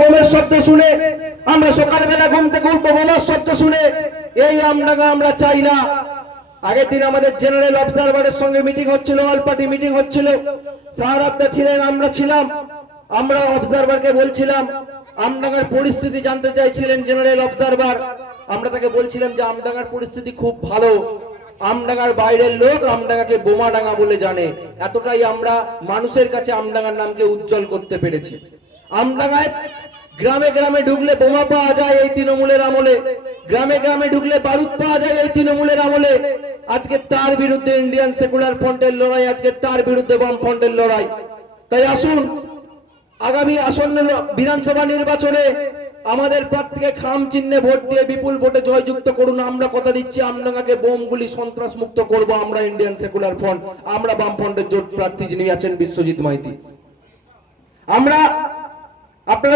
বোমের শব্দ শুনে আমরা সকালবেলা ঘুম থেকে উঠবো, বোমার শব্দ শুনে। এই আমডাঙ্গা আমরা চাই না। আগের দিন আমাদের জেনারেল অবজারভারের সঙ্গে মিটিং হচ্ছিল, অল পার্টি মিটিং হচ্ছিল। স্যার আব্দা ছিলেন, আমরা ছিলাম। আমরা অবজারভারকে বলছিলাম, আমডাঙ্গার পরিস্থিতি জানতে চাইছিলেন জেনারেল অবজারভার। আমরা তাকে বলছিলাম যে আমডাঙ্গার পরিস্থিতি খুব ভালো, আমডাঙ্গার বাইরের লোক আমডাঙ্গাকে বোমাডাঙ্গা বলে জানে। এতটাই আমরা মানুষের কাছে আমডাঙ্গার নামকে উজ্জ্বল করতে পেরেছি। আমডাঙ্গায় গ্রামে গ্রামে ঢুকলে বোমা পাওয়া যায় এই তৃণমূলের আমলে, গ্রামে গ্রামে ঢুকলে বারুদ পাওয়া যায় এই তৃণমূলের আমলে। আজকে তার বিরুদ্ধে ইন্ডিয়ান সেকুলার ফ্রন্টের লড়াই, আজকে তার বিরুদ্ধে বাম ফ্রন্টের লড়াই। তাই আসুন, আগামী আসন্ন বিধানসভা নির্বাচনে আমাদের প্রার্থীকে খাম চিহ্নে ভোট দিয়ে বিপুল ভোটে জয়যুক্ত করুন। আমরা কথা দিচ্ছি আমডাঙ্গাকে বোমগুলি সন্ত্রাস মুক্ত করব। আমরা ইন্ডিয়ান সেকুলার ফ্রন্ট, আমরা বাম ফ্রন্টের জোট প্রার্থী যিনি আছেন বিশ্বজিৎ মাইতি। আমরা আপনারা